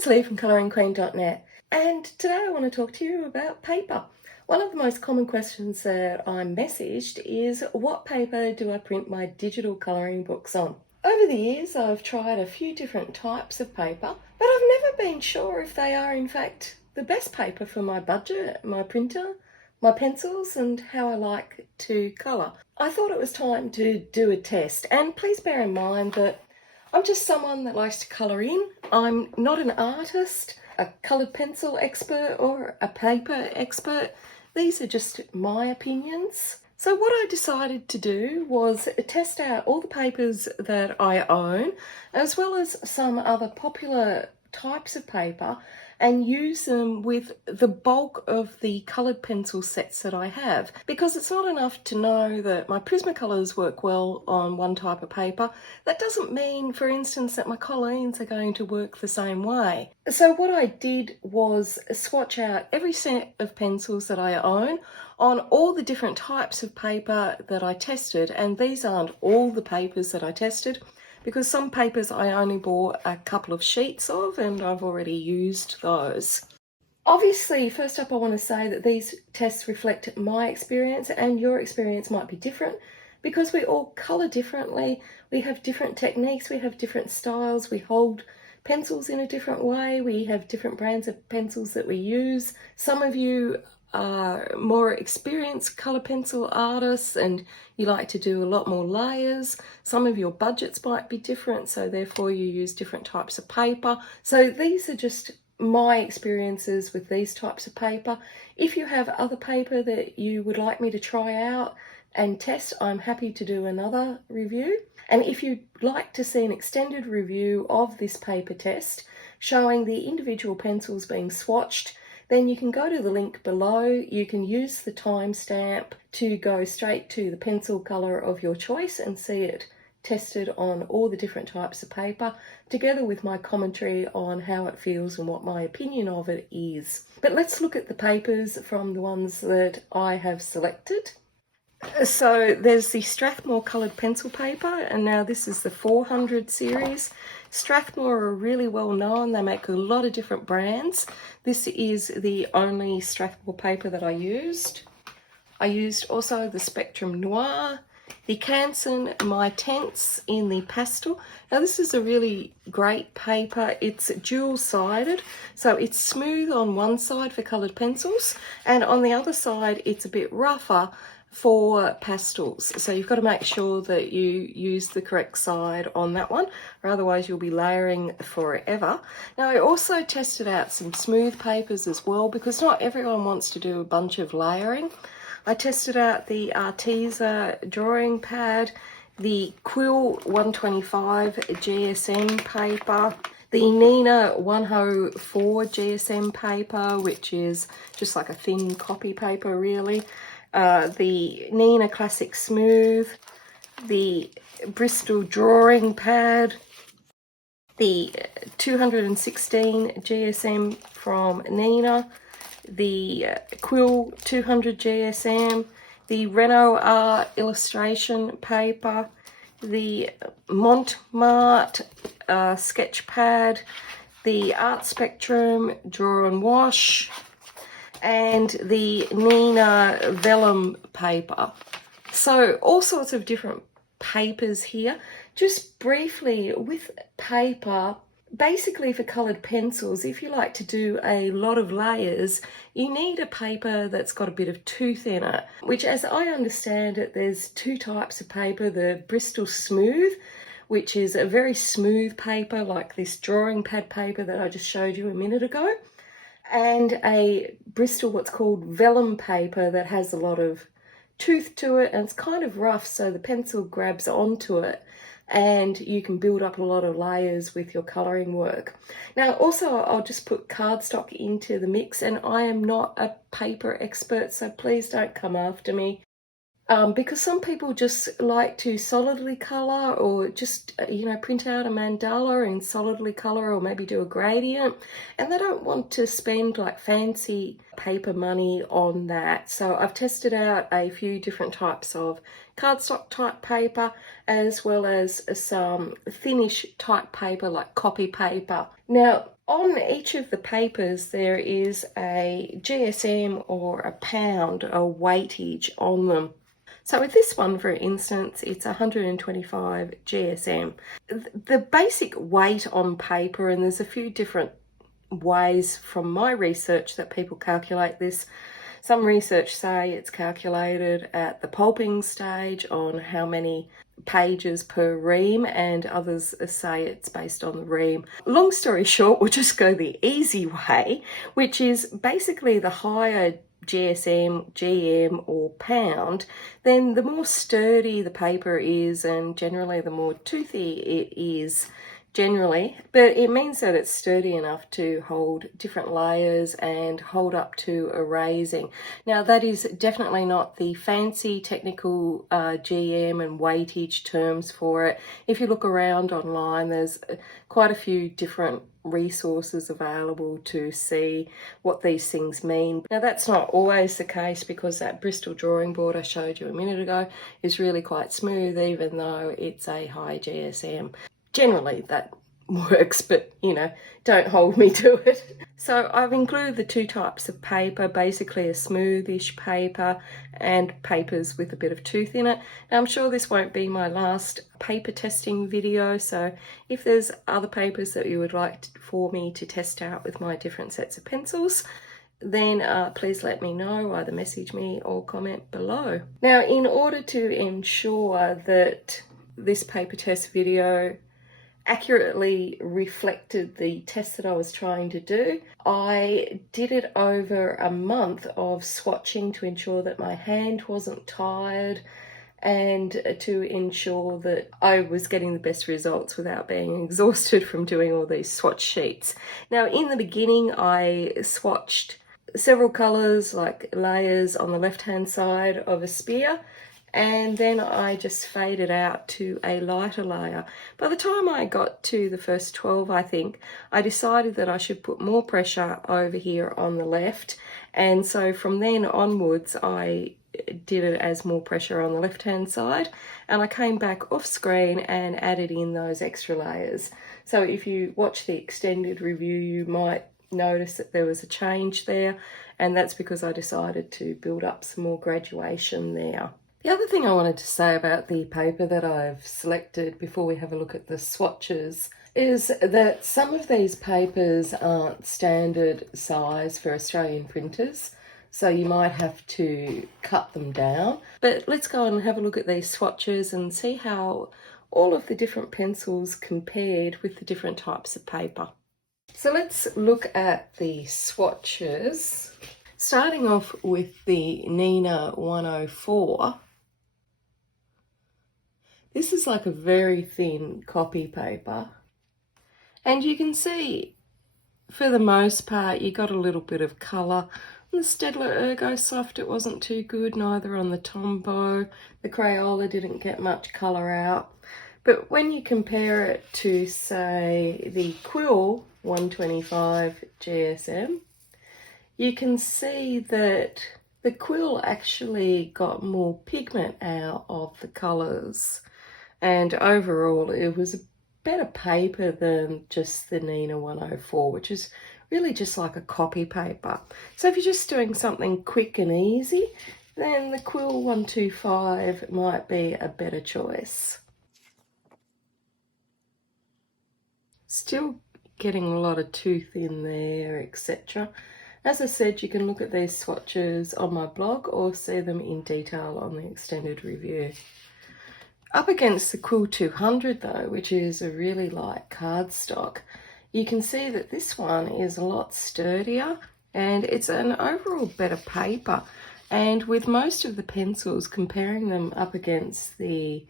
it's Lee from coloringqueen.net, and today I want to talk to you about paper. One of the most common questions that I'm messaged is, what paper do I print my digital colouring books on? Over the years I've tried a few different types of paper, but I've never been sure if they are in fact the best paper for my budget, my printer, my pencils, and how I like to colour. I thought it was time to do a test, and please bear in mind that I'm just someone that likes to colour in. I'm not an artist, a coloured pencil expert, or a paper expert. These are just my opinions. So what I decided to do was test out all the papers that I own, as well as some other popular types of paper, and use them with the bulk of the coloured pencil sets that I have, because it's not enough to know that my Prismacolors work well on one type of paper. That doesn't mean, for instance, that my Colleens are going to work the same way. So what I did was swatch out every set of pencils that I own on all the different types of paper that I tested, and these aren't all the papers that I tested, because some papers I only bought a couple of sheets of and I've already used those. Obviously, first up I want to say that these tests reflect my experience, and your experience might be different because we all colour differently, we have different techniques, we have different styles, we hold pencils in a different way, we have different brands of pencils that we use. Some of you are more experienced colour pencil artists and you like to do a lot more layers. Some of your budgets might be different, so therefore you use different types of paper. So these are just my experiences with these types of paper. If you have other paper that you would like me to try out and test, I'm happy to do another review. And if you'd like to see an extended review of this paper test showing the individual pencils being swatched, then you can go to the link below. You can use the timestamp to go straight to the pencil colour of your choice and see it tested on all the different types of paper, together with my commentary on how it feels and what my opinion of it is. But let's look at the papers from the ones that I have selected. So there's the Strathmore coloured pencil paper, and now this is the 400 series. Strathmore are really well known, they make a lot of different brands. This is the only Strathmore paper that I used. I used also the Spectrum Noir, the Canson Mi Teintes in the pastel. Now this is a really great paper. It's dual-sided, so it's smooth on one side for coloured pencils, and on the other side it's a bit rougher for pastels. So you've got to make sure that you use the correct side on that one, or otherwise you'll be layering forever. Now I also tested out some smooth papers as well, because not everyone wants to do a bunch of layering. I tested out the Arteza drawing pad, the Quill 125 GSM paper, the Neenah 104 GSM paper, which is just like a thin copy paper really, the Neenah Classic Smooth, the Bristol Drawing Pad, the 216 GSM from Neenah, the Quill 200 GSM, the Montmartre illustration paper, the Montmartre sketch pad, the Art Spectrum Draw and Wash, and the Neenah vellum paper. So all sorts of different papers here. Just briefly, with paper, basically for coloured pencils, if you like to do a lot of layers, you need a paper that's got a bit of tooth in it, which, as I understand it, there's two types of paper. The Bristol Smooth, which is a very smooth paper like this drawing pad paper that I just showed you a minute ago, and a Bristol what's called vellum paper that has a lot of tooth to it, and it's kind of rough, so the pencil grabs onto it and you can build up a lot of layers with your colouring work. Now also I'll just put cardstock into the mix, and I am not a paper expert, so please don't come after me. Because some people just like to solidly colour, or just, print out a mandala and solidly colour, or maybe do a gradient, and they don't want to spend like fancy paper money on that. So I've tested out a few different types of cardstock type paper, as well as some thinnish type paper like copy paper. Now, On each of the papers there is a GSM or a pound, a weightage on them. So with this one, for instance, it's 125 GSM. The basic weight on paper, and there's a few different ways from my research that people calculate this. Some research say it's calculated at the pulping stage on how many pages per ream, and others say it's based on the ream. Long story short, we'll just go the easy way, which is basically the higher GSM, GM or pound, then the more sturdy the paper is, and generally the more toothy it is generally, but it means that it's sturdy enough to hold different layers and hold up to erasing. Now that is definitely not the fancy technical GM and weightage terms for it. If you look around online, there's quite a few different resources available to see what these things mean. Now that's not always the case, because that Bristol Drawing Board I showed you a minute ago is really quite smooth, even though it's a high GSM. Generally that works, but you know, don't hold me to it. So I've included the two types of paper, basically a smoothish paper and papers with a bit of tooth in it. Now I'm sure this won't be my last paper testing video, so if there's other papers that you would like for me to test out with my different sets of pencils, then please let me know, either message me or comment below. Now, in order to ensure that this paper test video accurately reflected the test that I was trying to do, I did it over a month of swatching to ensure that my hand wasn't tired and to ensure that I was getting the best results without being exhausted from doing all these swatch sheets. Now in the beginning I swatched several colours, like layers on the left hand side of a spear, and then I just faded out to a lighter layer. By the time I got to the first 12, I think, I decided that I should put more pressure over here on the left, and so from then onwards I did it as more pressure on the left hand side, and I came back off screen and added in those extra layers. So if you watch the extended review, you might notice that there was a change there, and that's because I decided to build up some more graduation there. The other thing I wanted to say about the paper that I've selected before we have a look at the swatches is that some of these papers aren't standard size for Australian printers, so you might have to cut them down. But let's go and have a look at these swatches and see how all of the different pencils compared with the different types of paper. So let's look at the swatches. Starting off with the Neenah 104. This is like a very thin copy paper, and you can see for the most part you got a little bit of colour. On the Staedtler Ergo Soft it wasn't too good, neither on the Tombow. The Crayola didn't get much colour out. But when you compare it to, say, the Quill 125 GSM, you can see that the Quill actually got more pigment out of the colours. And overall it was a better paper than just the Neenah 104, which is really just like a copy paper. So if you're just doing something quick and easy, then the Quill 125 might be a better choice. Still getting a lot of tooth in there, etc. As I said, you can look at these swatches on my blog or see them in detail on the extended review. Up against the Quill 200 though, which is a really light cardstock, you can see that this one is a lot sturdier and it's an overall better paper. And with most of the pencils, comparing them up against the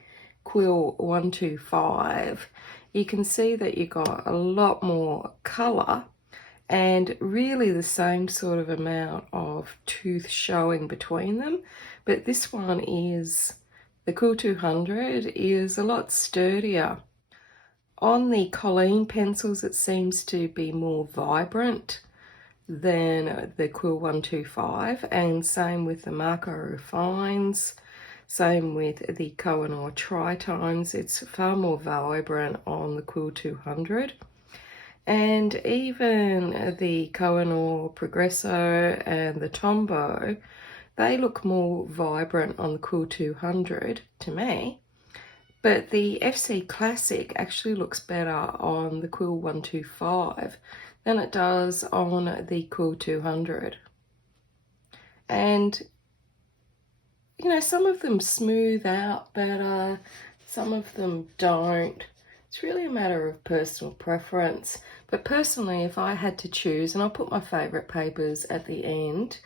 Quill 125, you can see that you got a lot more colour and really the same sort of amount of tooth showing between them. But this one is, the Quill 200 is a lot sturdier. On the Colleen pencils it seems to be more vibrant than the Quill 125, and same with the Marco Refines, same with the Koh-i-Noor Tri-Times. It's far more vibrant on the Quill 200. And even the Koh-i-Noor Progresso and the Tombow, they look more vibrant on the Quill 200 to me. But the FC Classic actually looks better on the Quill 125 than it does on the Quill 200. And, you know, some of them smooth out better, some of them don't. It's really a matter of personal preference. But personally, if I had to choose, and I'll put my favourite papers at the end,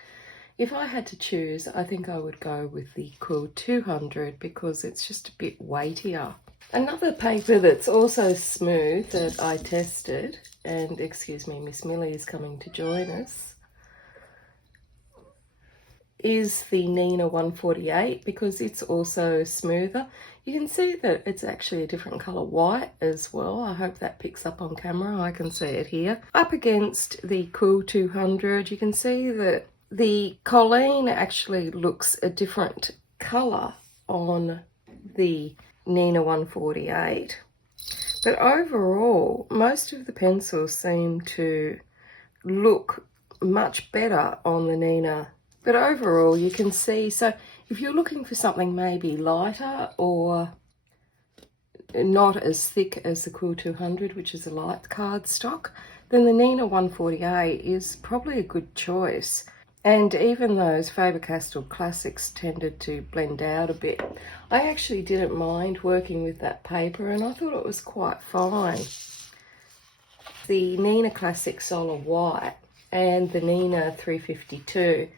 if I had to choose, I think I would go with the Quill 200 because it's just a bit weightier. Another paper that's also smooth that I tested, and excuse me, Miss Millie is coming to join us, is the Neenah 148 because it's also smoother. You can see that it's actually a different colour white as well. I hope that picks up on camera. I can see it here. Up against the Quill 200, you can see that the Colleen actually looks a different colour on the Neenah 148. But overall, most of the pencils seem to look much better on the Neenah. But overall, you can see, so if you're looking for something maybe lighter or not as thick as the Quill 200, which is a light cardstock, then the Neenah 148 is probably a good choice. And even those Faber-Castell Classics tended to blend out a bit. I actually didn't mind working with that paper and I thought it was quite fine. The Neenah Classic Solar White and the Neenah 352.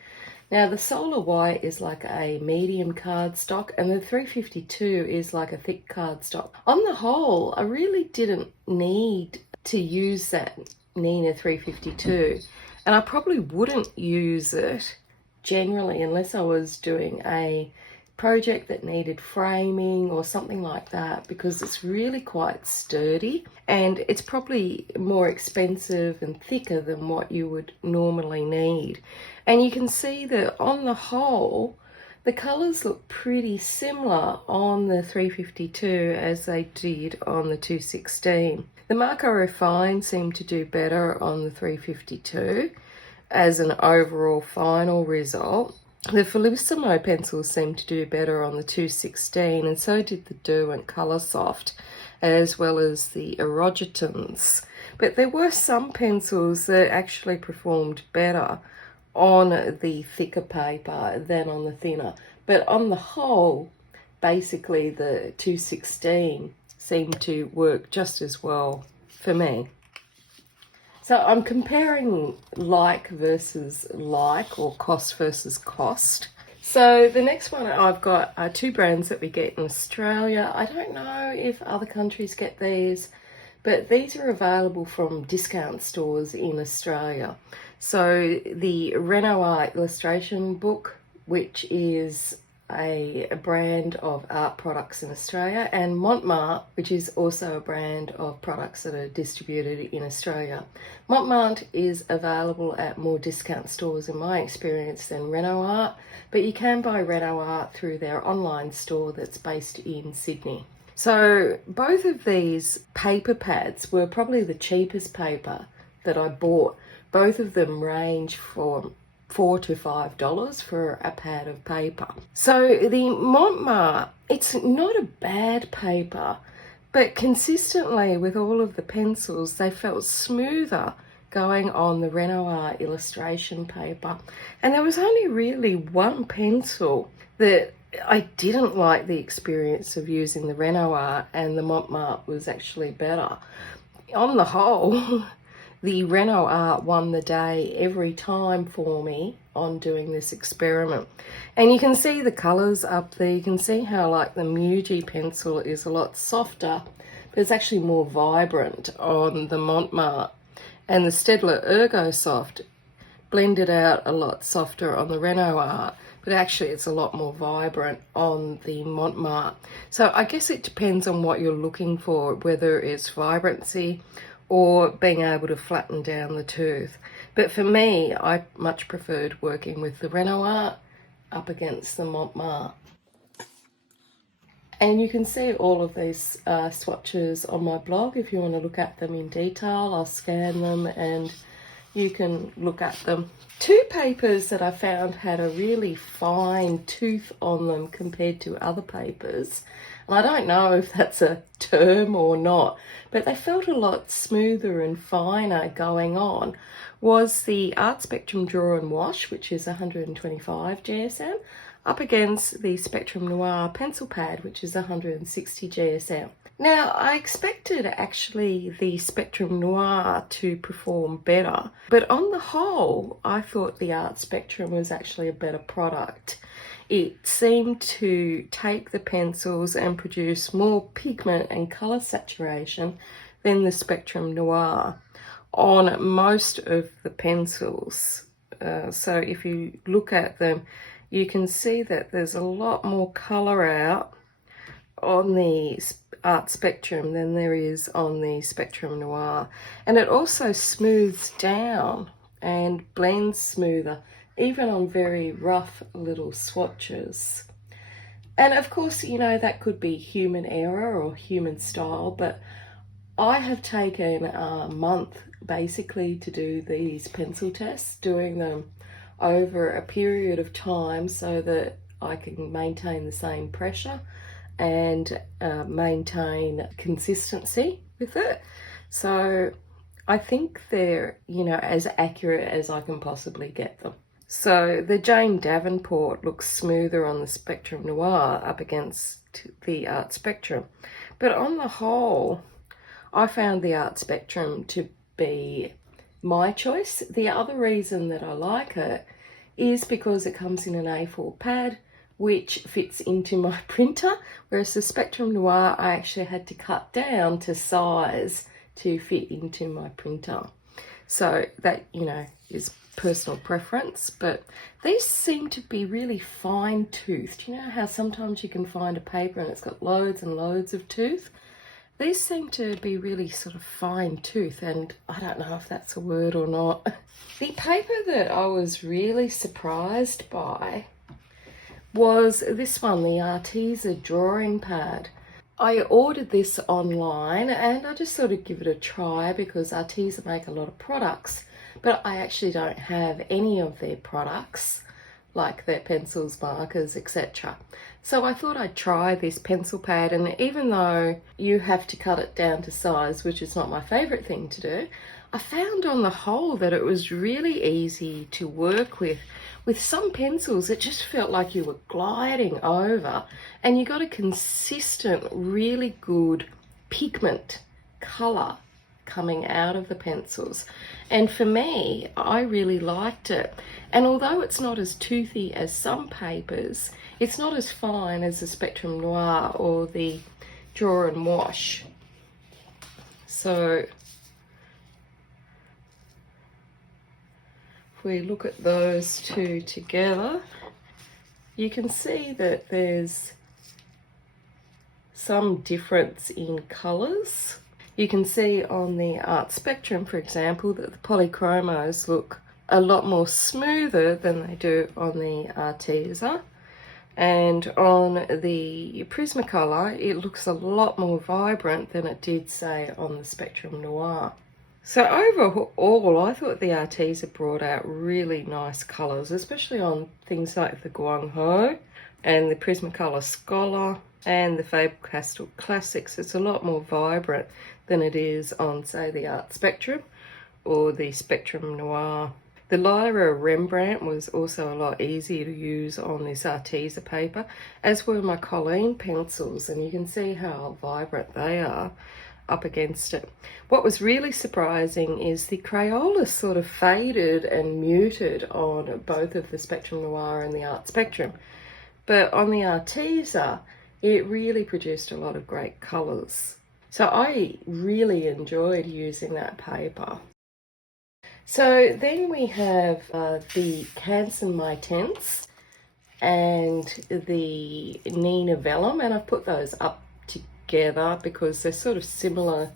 Now the Solar White is like a medium cardstock and the 352 is like a thick cardstock. On the whole, I really didn't need to use that Neenah 352. And I probably wouldn't use it generally unless I was doing a project that needed framing or something like that because it's really quite sturdy and it's probably more expensive and thicker than what you would normally need. And you can see that on the whole, the colours look pretty similar on the 352 as they did on the 216. The Marco Refine seemed to do better on the 352 as an overall final result. The Filissimo pencils seemed to do better on the 216 and so did the Derwent Colour Soft as well as the Erogitons. But there were some pencils that actually performed better on the thicker paper than on the thinner. But on the whole, basically the 216 seemed to work just as well for me. So I'm comparing like versus like, or cost versus cost. So the next one I've got are two brands that we get in Australia. I don't know if other countries get these, but these are available from discount stores in Australia. So the Renoir illustration book, which is a brand of art products in Australia, and Montmartre, which is also a brand of products that are distributed in Australia. Montmartre is available at more discount stores in my experience than Renoir, but you can buy Renoir through their online store that's based in Sydney. So both of these paper pads were probably the cheapest paper that I bought. Both of them range from $4 to $5 for a pad of paper. So the Montmartre, it's not a bad paper, but consistently with all of the pencils, they felt smoother going on the Renoir illustration paper. And there was only really one pencil that I didn't like the experience of using the Renoir, and the Montmartre was actually better. On the whole, the Renoir won the day every time for me on doing this experiment. And you can see the colours up there. You can see how like the Muji pencil is a lot softer, but it's actually more vibrant on the Montmartre. And the Staedtler Ergo Soft blended out a lot softer on the Renoir, but actually it's a lot more vibrant on the Montmartre. So I guess it depends on what you're looking for, whether it's vibrancy or being able to flatten down the tooth. But for me, I much preferred working with the Renoir up against the Montmartre. And you can see all of these swatches on my blog if you want to look at them in detail. I'll scan them and you can look at them. Two papers that I found had a really fine tooth on them compared to other papers. And I don't know if that's a term or not, but they felt a lot smoother and finer going on. Was the Art Spectrum Draw and Wash, which is 125 GSM, up against the Spectrum Noir pencil pad, which is 160 GSM. Now, I expected actually the Spectrum Noir to perform better, but on the whole, I thought the Art Spectrum was actually a better product. It seemed to take the pencils and produce more pigment and colour saturation than the Spectrum Noir on most of the pencils. So if you look at them, you can see that there's a lot more colour out on the Art Spectrum than there is on the Spectrum Noir. And it also smooths down and blends smoother, even on very rough little swatches. And of course, you know, that could be human error or human style, but I have taken a month basically to do these pencil tests, doing them over a period of time so that I can maintain the same pressure and maintain consistency with it. So I think they're, you know, as accurate as I can possibly get them. So the Jane Davenport looks smoother on the Spectrum Noir up against the Art Spectrum. But on the whole, I found the Art Spectrum to be my choice. The other reason that I like it is because it comes in an A4 pad, which fits into my printer, whereas the Spectrum Noir I actually had to cut down to size to fit into my printer. So that, you know, is personal preference, but these seem to be really fine toothed. You know how sometimes you can find a paper and it's got loads and loads of tooth? These seem to be really sort of fine tooth, and I don't know if that's a word or not. The paper that I was really surprised by was this one, the Arteza drawing pad. I ordered this online and I just sort of give it a try because Arteza make a lot of products, but I actually don't have any of their products, like their pencils, markers, etc. So I thought I'd try this pencil pad, and even though you have to cut it down to size, which is not my favourite thing to do, I found on the whole that it was really easy to work with. With some pencils, it just felt like you were gliding over, and you got a consistent, really good pigment colour coming out of the pencils. And for me, I really liked it. And although it's not as toothy as some papers, it's not as fine as the Spectrum Noir or the Draw and Wash. So if we look at those two together, you can see that there's some difference in colours. You can see on the Art Spectrum, for example, that the polychromos look a lot more smoother than they do on the Arteza. And on the Prismacolor, it looks a lot more vibrant than it did, say, on the Spectrum Noir. So overall, I thought the Arteza brought out really nice colours, especially on things like the Guang Ho and the Prismacolor Scholar and the Faber-Castell Classics. It's a lot more vibrant than it is on, say, the Art Spectrum or the Spectrum Noir. The Lyra Rembrandt was also a lot easier to use on this Arteza paper, as were my Colleen pencils, and you can see how vibrant they are up against it. What was really surprising is the Crayola sort of faded and muted on both of the Spectrum Noir and the Art Spectrum, but on the Arteza, it really produced a lot of great colours. So I really enjoyed using that paper. So then we have the Canson Mi Teintes and the Neenah Vellum, and I've put those up together because they're sort of similar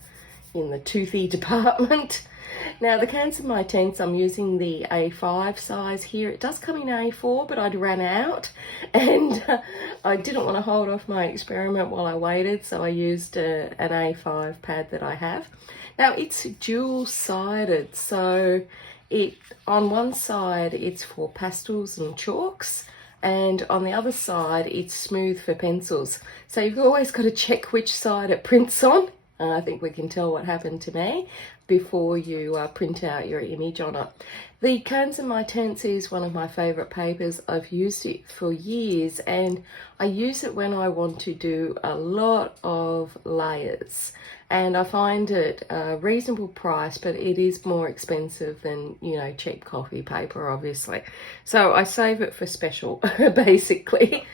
in the toothy department. Now the Canson Mi Teintes, I'm using the A5 size here. It does come in A4, but I'd ran out, and I didn't want to hold off my experiment while I waited, so I used an A5 pad that I have. Now it's dual-sided, so on one side it's for pastels and chalks, and on the other side it's smooth for pencils. So you've always got to check which side it prints on. I think we can tell what happened to me before you print out your image on it. The Canson Mi Teintes is one of my favourite papers. I've used it for years, and I use it when I want to do a lot of layers. And I find it a reasonable price, but it is more expensive than, you know, cheap coffee paper, obviously. So I save it for special, basically.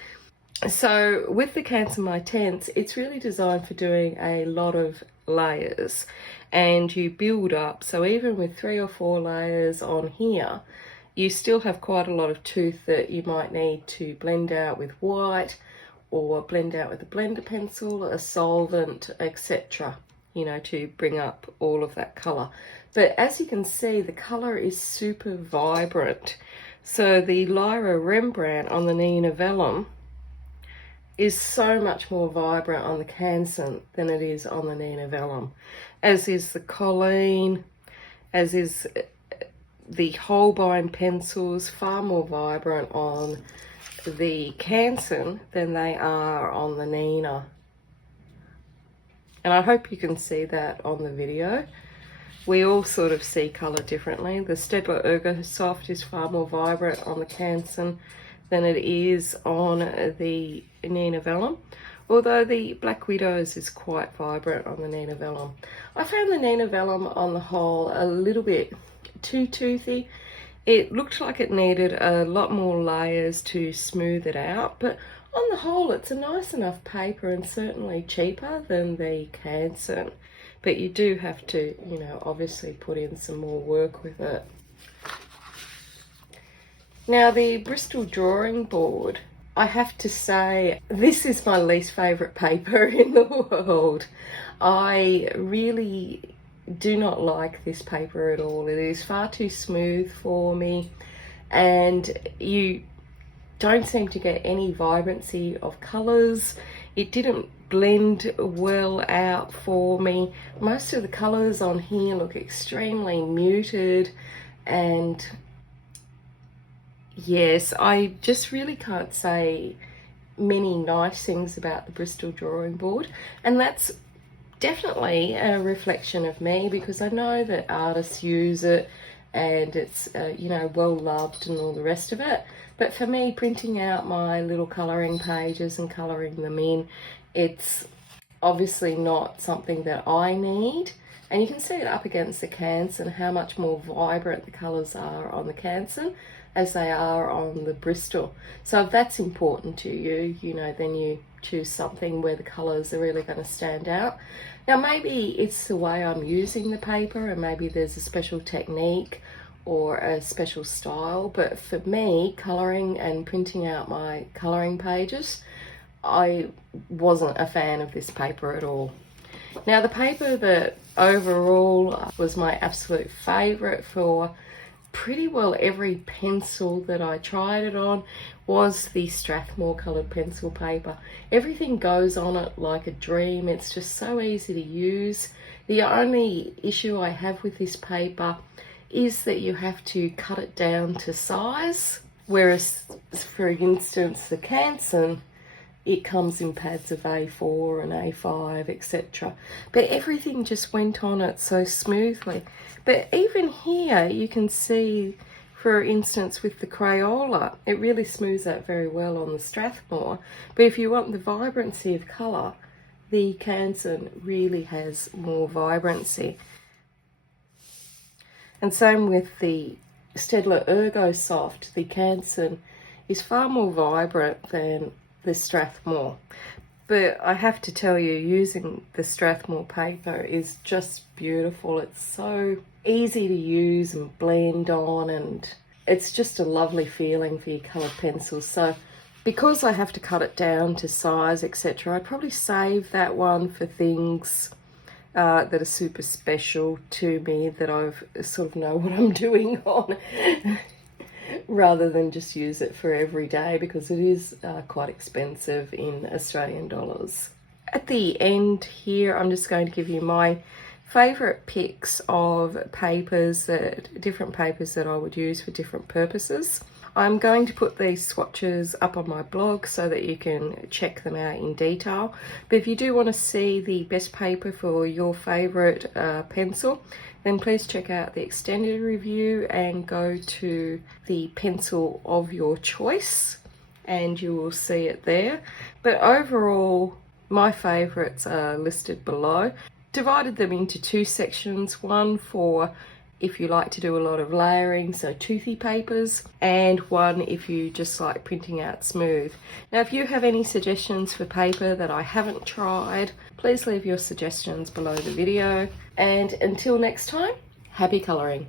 So with the Canson Mi Teintes, it's really designed for doing a lot of layers, and you build up. So even with 3 or 4 layers on here, you still have quite a lot of tooth that you might need to blend out with white, or blend out with a blender pencil, a solvent, etc., you know, to bring up all of that colour. But as you can see, the colour is super vibrant. So the Lyra Rembrandt on the Neenah Vellum is so much more vibrant on the Canson than it is on the Neenah Vellum, as is the Colleen, as is the Holbein pencils, far more vibrant on the Canson than they are on the Neenah. And I hope you can see that on the video. We all sort of see colour differently. The Staedtler Ergo Soft is far more vibrant on the Canson than it is on the Neenah Vellum, although the Black Widows is quite vibrant on the Neenah Vellum. I found the Neenah Vellum on the whole a little bit too toothy. It looked like it needed a lot more layers to smooth it out, but on the whole it's a nice enough paper, and certainly cheaper than the Canson. But you do have to, you know, obviously put in some more work with it. Now the Bristol Drawing Board, I have to say, this is my least favourite paper in the world. I really do not like this paper at all. It is far too smooth for me, and you don't seem to get any vibrancy of colours. It didn't blend well out for me. Most of the colours on here look extremely muted, and yes, I just really can't say many nice things about the Bristol Drawing Board, and that's definitely a reflection of me, because I know that artists use it and it's you know, well loved and all the rest of it. But for me, printing out my little colouring pages and colouring them in, it's obviously not something that I need. And you can see it up against the Canson, how much more vibrant the colours are on the Canson as they are on the Bristol. So if that's important to you, you know, then you choose something where the colours are really going to stand out. Now maybe it's the way I'm using the paper, and maybe there's a special technique or a special style, but for me, colouring and printing out my colouring pages, I wasn't a fan of this paper at all. Now the paper that overall was my absolute favourite for pretty well every pencil that I tried it on was the Strathmore coloured pencil paper. Everything goes on it like a dream. It's just so easy to use. The only issue I have with this paper is that you have to cut it down to size, whereas for instance the Canson, it comes in pads of A4 and A5, etc. But everything just went on it so smoothly. But even here you can see, for instance, with the Crayola, it really smooths out very well on the Strathmore. But if you want the vibrancy of colour, the Canson really has more vibrancy. And same with the Staedtler Ergo Soft, the Canson is far more vibrant than the Strathmore. But I have to tell you, using the Strathmore paper is just beautiful. It's so easy to use and blend on, and it's just a lovely feeling for your coloured pencils. So because I have to cut it down to size, etc., I'd probably save that one for things that are super special to me that I've sort of know what I'm doing on rather than just use it for every day, because it is quite expensive in Australian dollars. At the end here, I'm just going to give you my favourite picks of papers, different papers that I would use for different purposes. I'm going to put these swatches up on my blog so that you can check them out in detail. But if you do want to see the best paper for your favourite pencil, then please check out the extended review and go to the pencil of your choice and you will see it there. But overall, my favourites are listed below. Divided them into two sections, one for if you like to do a lot of layering, so toothy papers, and one if you just like printing out smooth. Now, if you have any suggestions for paper that I haven't tried, please leave your suggestions below the video. And until next time, happy colouring.